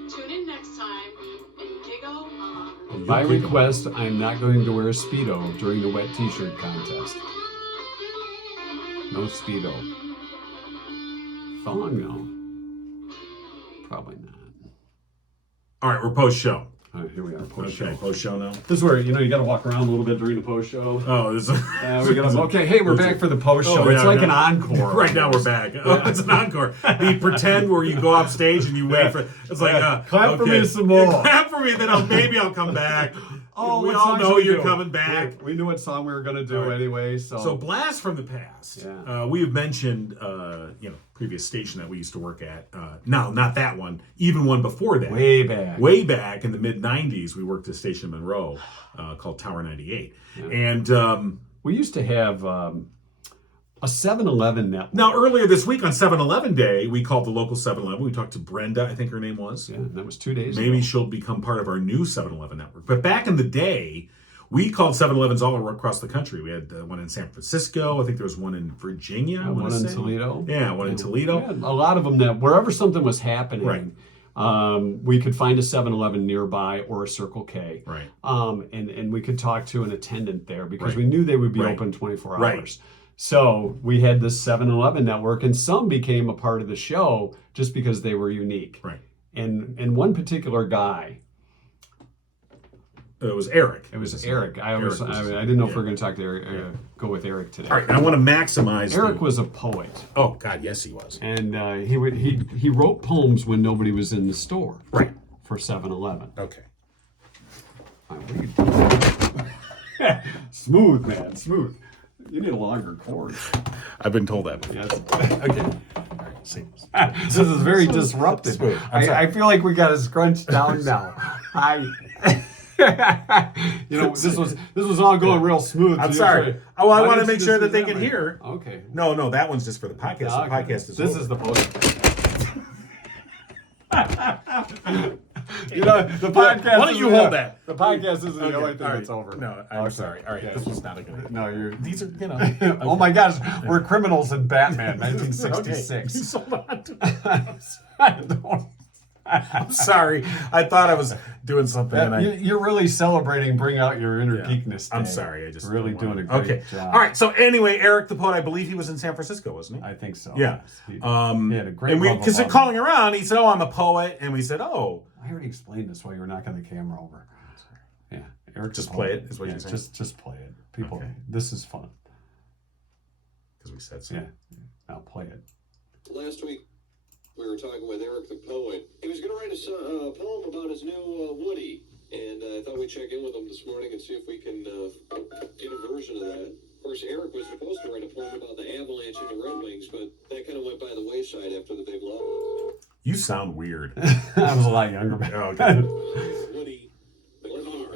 Tune in next time and giggle on. By request, I'm not going to wear a Speedo during the wet t-shirt contest. No Speedo. Thong, no. Probably not. All right, we're post show. All right, here we are, post Okay, show. post show now. This is where, you got to walk around a little bit during the post show. Oh, this is. Okay, hey, we're back for the post show. It's like an encore. Right now we're back. Oh, it's an encore. The pretend where you go off stage and you wait for. It's like clap for okay. me some more. Clap for me, then maybe I'll come back. Oh, we what all song know should we you're do? coming back. We knew what song we were going to do All right. anyway, So blast from the past. Yeah. We have mentioned, previous station that we used to work at. No, not that one. Even one before that. way back. Way back in the mid '90s, we worked at a station in Monroe called Tower 98, and We used to have a 7-Eleven network. now earlier this week on 7-Eleven Day, we called the local 7-Eleven. We talked to Brenda, I think her name was. Yeah, that was 2 days Maybe ago. she'll become part of our new 7-Eleven network. But back in the day, we called 7-Elevens all across the country. We had one in San Francisco. I think there was one in Virginia. I One wanna in say. Toledo. Yeah, one in Toledo. Yeah, a lot of them that wherever something was happening, Right. we could find a 7-Eleven nearby or a Circle K. Right. And we could talk to an attendant there because Right. we knew they would be Right. open 24 Right. hours. So we had this 7-Eleven network, and some became a part of the show just because they were unique. Right. And one particular guy, It was Eric. it was Eric. I Eric was- didn't know if yeah. we were going to talk to Eric, go with Eric today. All right, I want to maximize. Eric was a poet. Oh God, yes, he was. And he wrote poems when nobody was in the store. Right. For 7-Eleven. Okay. All right, what are you doing? Smooth, man, smooth. You need a longer cord. I've been told that. Yes. Okay. All right. See. This is very disruptive. Smooth. I'm sorry. I feel like we got to scrunch down now. This was all going real smooth. I'm so sorry. you're Oh, I why want to didn't you make sure just that do they that, can man? hear. Okay. No, that one's just for the podcast. The Okay. podcast is This over. is the post. The podcast. Why don't you hold that? The podcast isn't the Okay, only thing all right. that's over. No, I'm Okay. sorry. All right, Yeah. this was not a good idea. No, you're. These are, Oh my gosh, we're criminals in Batman, 1966. Okay. You sold on to I don't- I'm sorry. I thought I was doing something. And You're really celebrating Bring Out Your Inner Yeah. Geekness Day. I'm sorry. I just really don't doing wanna- a great Okay. job. All right. So anyway, Eric the poet, I believe he was in San Francisco, wasn't he? I think so. Yeah. He had a great and we love of because art. calling around, he said, "Oh, I'm a poet," and we said, "Oh, I already explained this while you were knocking the camera over. Yeah, Eric. Just the play poet. it, is what yeah, you're saying? Just play it. People, Okay. this is fun. because we said so." Yeah, now play it. Last week, we were talking with Eric the poet. He was going to write a poem about his new Woody, and I thought we'd check in with him this morning and see if we can get a version of that. Of course, Eric was supposed to write a poem about the Avalanche and the Red Wings, but that kind of went by the wayside after the big loss. You sound weird. I was a lot younger back Oh, then. Woody, the car.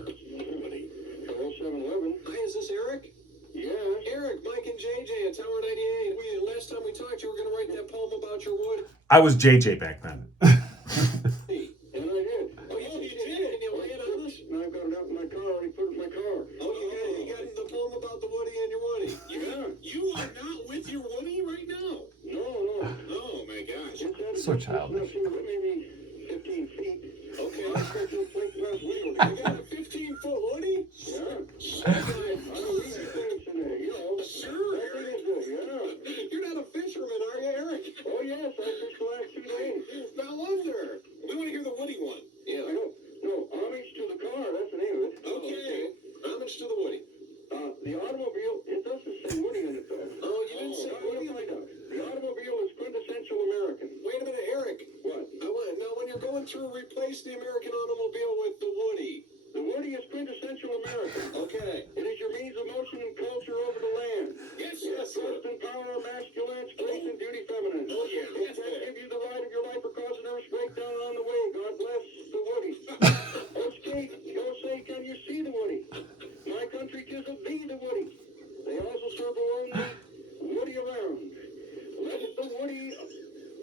Woody. 0711. Hi, is this Eric? Yeah. Eric, Mike and JJ at Tower 98. Last time we talked, you were going to write that poem about your wood. I was JJ back then. And I did. Oh, yeah, you did. And you lay it on us? No, I've got it out in my car. I put it in my car. Oh, you got the poem about the Woody and your Woody. Yeah. You are not with your Woody right now? No. Oh, my gosh. So childish. Maybe 15 feet. Okay. You got a 15-foot Woody? Yeah. I don't need things today, you know. Sure, Eric. Yeah. You're not a fisherman, are you, Eric? Oh, yes. I fished the last 2 days. No wonder. We want to hear the Woody one. Yeah. No, homage to the car. That's the name of it. Okay. Homage to the Woody. The auto replace the American automobile with the Woody? The Woody is quintessential American. Okay. It is your means of motion and culture over the land. Yes, yes, sir. Trust and power, masculine, grace and beauty, feminine. Oh, yeah. It can give you the ride of your life across an earth straight down on the way. God bless the Woody. Oh, skate, go say, can you see the Woody? My country tis of thee, the Woody. They also serve only Woody around. Let the Woody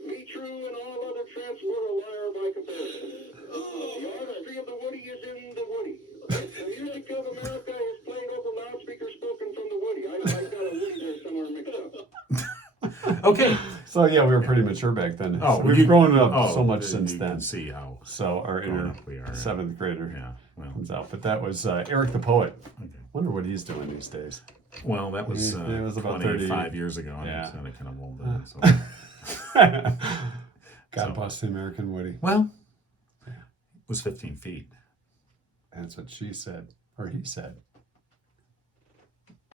be true and all other transport a liar by comparison. The artistry of the Woody is in the Woody. The music of America is played over loudspeakers spoken from the Woody. I got a Woody there somewhere mixed up. Okay. So yeah, we were pretty mature back then. Oh, So we've grown up so much since you then. Can see how. So our inner up we are. 7th grader Yeah. Well. comes out. But that was Eric the Poet. Okay. Wonder what he's doing these days. Well, that was, It was about 25 years ago. And Yeah. he's kind of old then. So. God bless the American Woody. Well, it was 15 feet. That's what she said, or he said.